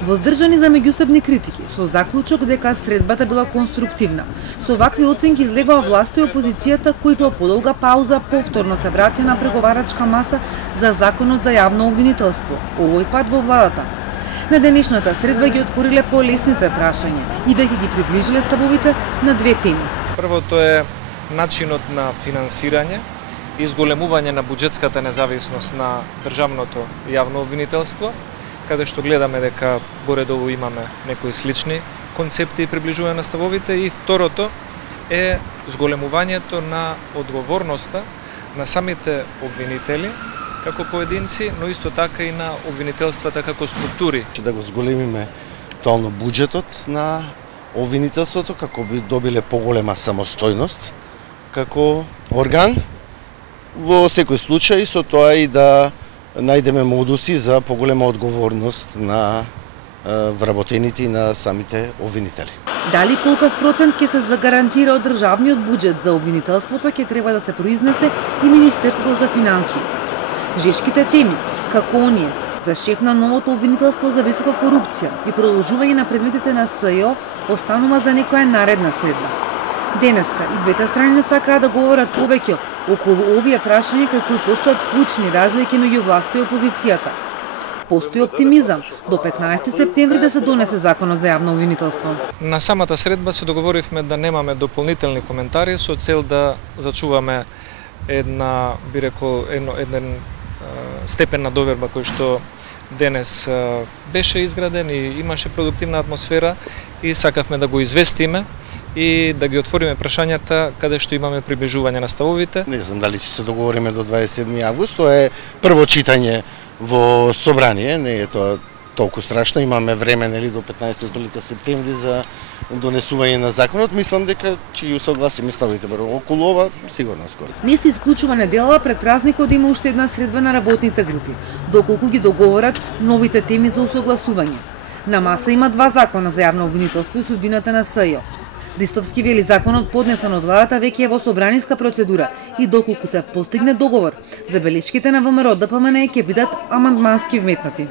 Воздржани за меѓусебни критики, со заклучок дека средбата била конструктивна. Со вакви оценки излегува власта и опозицијата, кои по подолга пауза повторно се врати на преговарачка маса за законот за јавно обвинителство, овој пат во владата. На денешната средба ги отвориле полесните прашања и да ги приближиле ставовите на две теми. Првото е начинот на финансирање и изголемување на буџетската независност на државното јавно обвинителство, каде што гледаме дека горе-долу имаме некои слични концепти и приближување на ставовите, и второто е зголемувањето на одговорноста на самите обвинители како поединци, но исто така и на обвинителствата како структури. Да го зголемиме тотално буџетот на обвинителството како би добиле поголема самостојност како орган, во секој случај со тоа и да најдеме модуси за поголема одговорност на вработените и на самите обвинители. Дали колкав процент ќе се загарантира од државниот буџет за обвинителството ќе треба да се произнесе и Министерството за финансии. Жешките теми, како оние за шеф на новото обвинителство за висока корупција и продолжување на предметите на СЈО, останува за некоја наредна средба. Денеска и двете страни не сакаат да говорат повеќе околу овие прашања, кај кои постојат клучни разлики меѓу власта и опозицијата. Постои оптимизам до 15 септември да се донесе законот за јавно обвинителство. На самата средба се договоривме да немаме дополнителни коментари со цел да зачуваме една, би рекол, еден степен на доверба кој што денес беше изграден и имаше продуктивна атмосфера, и сакавме да го известиме и да ги отвориме прашањата каде што имаме приближување на ставовите. Не знам дали ќе се договориме до 27 август, тоа е прво читање во собрание, не е тоа толку страшно, имаме време нели до 15 септември за донесување на законот. Мислам дека ќе ги усогласиме ставовите околу ова сигурно скоро. Не се исклучува неделава пред празникот да има уште една средба на работните групи, доколку ги договорат новите теми за усогласување. На маса има два закона за јавно обвинителство и судбината на СЈО. Ристовски вели законот поднесен од владата веќе е во собраниска процедура и доколку се постигне договор, забелешките на ВМРО ДПМН ќе бидат амандмански вметнати.